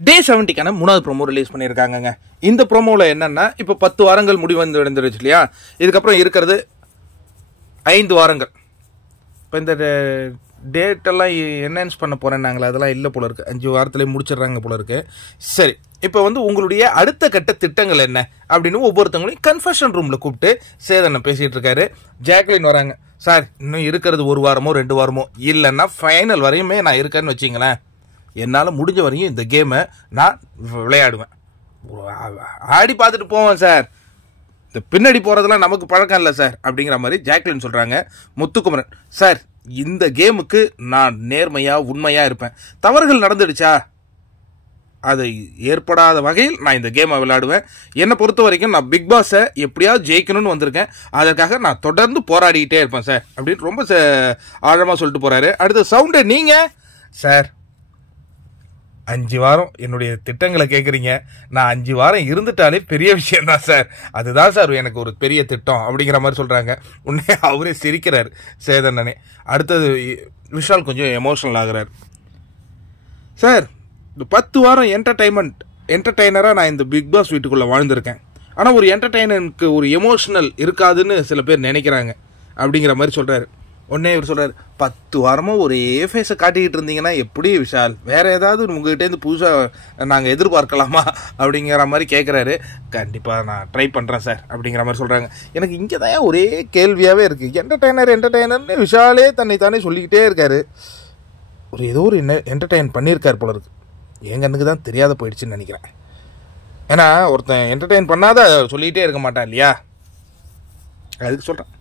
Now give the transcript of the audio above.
டே 70க்கான 3வது promo release பண்ணியிருக்காங்க. இந்த ப்ரோமோவில் என்னன்னா, இப்போ 10 வாரங்கள் முடிவடைந்துருச்சு இல்லையா, இதுக்கப்புறம் இருக்கிறது 5 வாரங்கள். இப்போ இந்த டேட்டெல்லாம் என்ஹான்ஸ் பண்ண போகிறேன்னாங்களே, அதெல்லாம் இல்லை போல இருக்குது. 5 வாரத்துலேயே முடிச்சிடுறாங்க போல இருக்குது. சரி, இப்போ வந்து உங்களுடைய அடுத்த கட்ட திட்டங்கள் என்ன அப்படின்னு ஒவ்வொருத்தவங்களையும் கன்ஃபெஷன் ரூமில் கூப்பிட்டு சேதனை பேசிகிட்டு இருக்காரு. ஜாக்லின் வராங்க. சார், இன்னும் இருக்கிறது 1 வாரமோ 2 வாரமோ, இல்லைன்னா ஃபைனல் வரையுமே நான் இருக்கேன்னு வச்சிங்களேன், என்னால் முடிஞ்ச வரையும் இந்த கேமை நான் விளையாடுவேன், ஆடி பார்த்துட்டு போவேன் சார், இந்த பின்னாடி போகிறதெல்லாம் நமக்கு பழக்கம் இல்லை சார் அப்படிங்கிற மாதிரி ஜாக்லின் சொல்கிறாங்க. முத்துக்குமரன், சார் இந்த கேமுக்கு நான் நேர்மையாக உண்மையாக இருப்பேன், தவறுகள் நடந்துடுச்சா அது ஏற்படாத வகையில் நான் இந்த கேமை விளையாடுவேன், என்னை பொறுத்த வரைக்கும் நான் பிக் பாஸை எப்படியாவது ஜெயிக்கணும்னு வந்திருக்கேன், அதற்காக நான் தொடர்ந்து போராடிக்கிட்டே இருப்பேன் சார் அப்படின்னு ரொம்ப ஆழமாக சொல்லிட்டு போகிறாரு. அடுத்து சவுண்டு, நீங்கள் சார் 5 வாரம் என்னுடைய திட்டங்களை கேட்குறீங்க, நான் 5 வாரம் இருந்துட்டாலே பெரிய விஷயம்தான் சார், அதுதான் சார் எனக்கு ஒரு பெரிய திட்டம் அப்படிங்கிற மாதிரி சொல்கிறாங்க. உடனே அவரே சிரிக்கிறார் சேதனனே. அடுத்தது விஷால் கொஞ்சம் எமோஷனல் ஆகுறார். சார், இந்த 10 வாரம் என்டர்டைனராக நான் இந்த பிக் பாஸ் வீட்டுக்குள்ளே வாழ்ந்திருக்கேன், ஆனால் ஒரு என்டர்டைனருக்கு ஒரு எமோஷனல் இருக்காதுன்னு சில பேர் நினைக்கிறாங்க அப்படிங்கிற மாதிரி சொல்கிறாரு. உடனே இவர் சொல்கிறார், 10 வாரமும் ஒரே ஃபேஸை காட்டிக்கிட்டு இருந்தீங்கன்னா எப்படி விஷால், வேறு ஏதாவது உங்கள்கிட்டேருந்து புதுசாக நாங்கள் எதிர்பார்க்கலாமா அப்படிங்கிற மாதிரி கேட்குறாரு. கண்டிப்பாக நான் ட்ரை பண்ணுறேன் சார் அப்படிங்கிற மாதிரி சொல்கிறாங்க. எனக்கு இங்கே தான் ஒரே கேள்வியாகவே இருக்குது, என்டர்டைனர்னு விஷாலே தன்னை தானே சொல்லிக்கிட்டே இருக்காரு, ஏதோ ஒரு என்டர்டைன் பண்ணியிருக்கார் போல இருக்கு, என் கண்ணுக்கு தான் தெரியாத போயிடுச்சுன்னு நினைக்கிறேன். ஏன்னா ஒருத்தன் என்டர்டைன் பண்ணாத சொல்லிகிட்டே இருக்க மாட்டான் இல்லையா, அதுக்கு சொல்கிறேன்.